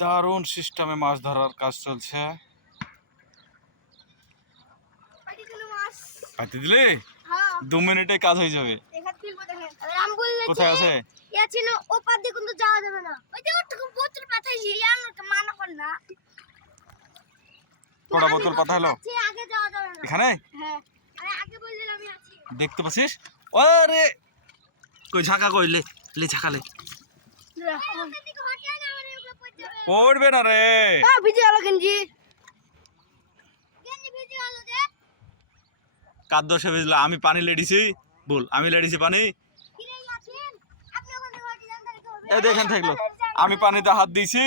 দারুণ সিস্টেমে মাছ ধরার কাজ চলছে। পাতি দিলে হ্যাঁ। দু মিনিটে কাজ হয়ে যাবে। কোথায় আছে? ছিল ও দিয়ে কিন্তু যাওয়া যাবে না। ওই যে ওটুকু বোতল পাঠাইছি ইয়ার মানা কর না। কটা বোতল কথা হলো? আগে যাওয়া যাবে না। এখানে? হ্যাঁ আরে আগে বললে আমি আছি। দেখতে পাচ্ছিস? আরে! কই ঝাঁকা কইলে লে ঝাঁকালে পড়বে না রে হ্যাঁ ভিজে গেল গেঞ্জি কার দোষে বুঝলো আমি পানি লেডিছি বল আমি লেডিছি পানি এই দেখেন থাকল আমি পানিতে হাত দিয়েছি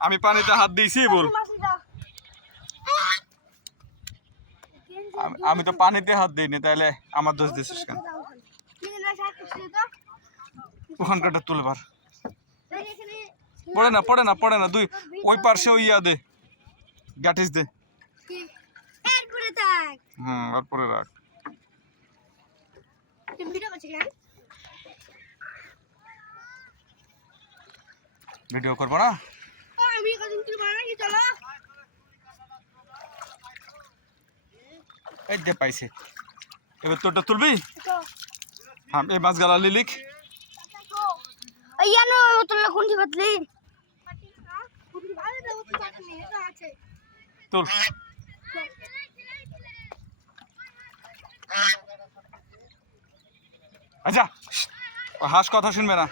আমি পানিতে হাত দিয়েছি বল আমি- আমি তো পানিতে হাত দিইনি তাহলে আমার দোষ দিছিস কেন ওখানকারটা তুলবার পড়ে না পড়ে না পড়ে না দুই ওই পার্শ্বে ওই ইয়া দে গ্যাটিস দে। হুম আর পরে রাখ ভিডিও করব না? তুই এই দে পাইছে। এবার তোরটা তুলবি? হ্যাঁ এই মাছ গালা লিলিক। ইয়ানো তোলা কোনটি বাতলি আচ্ছা হাঁস কথা শুনবে না।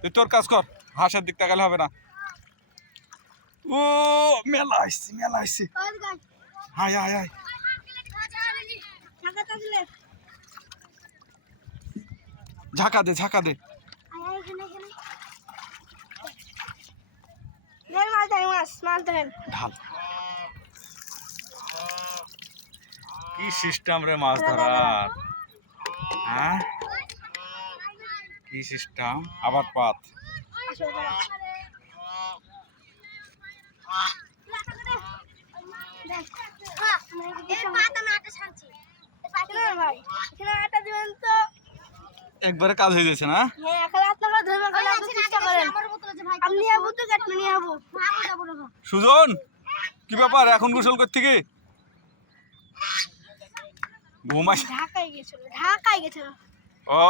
তুই তোর কাজ কর, হাঁসের দিক তাকালে হবে না। ও, মেলা আসছি মেলা আসছি হাই হাই হাই ঝাঁকা দে ঝাঁকা দে। কি সিস্টেম রে মাছ ধরার? হ্যাঁ? কি সিস্টেম? আবার পাত। একবারে কাজ হয়ে যাচ্ছে না? যাব তো কাটবে নিয়ে যাব। সুজন কি ব্যাপার? এখন গোসল করতে কি ঘুমাই ঢাকায় গেছিল ঢাকায় গেছিল। ও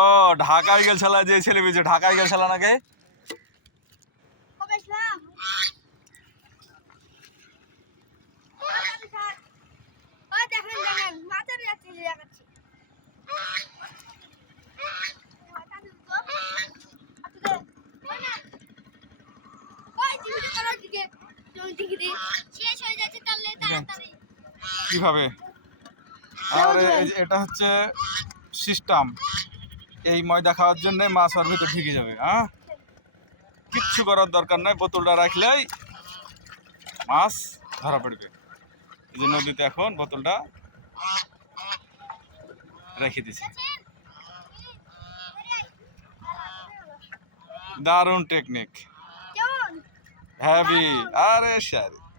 ঢাকায় গেছিল যে ছেলে বেজে ঢাকায় গেছিল নাকি? কবে আসলাম ওই দেখেন দেখেন মাথার যাচ্ছে দেখাচ্ছি শেষ হয়ে যাচ্ছে তাহলে তাড়াতাড়ি কীভাবে? আর এটা হচ্ছে সিস্টেম এই ময়দা খাওয়ার জন্য মাছ ওর ভিতরে ঢুকে যাবে হ্যাঁ? কিচ্ছু করার দরকার নাই, বোতলটা রাখলেই মাছ ধরা পড়বে। এই যে নদীতে এখন বোতলটা রেখে দিছি। দারুণ টেকনিক হ্যাভি আরে সারি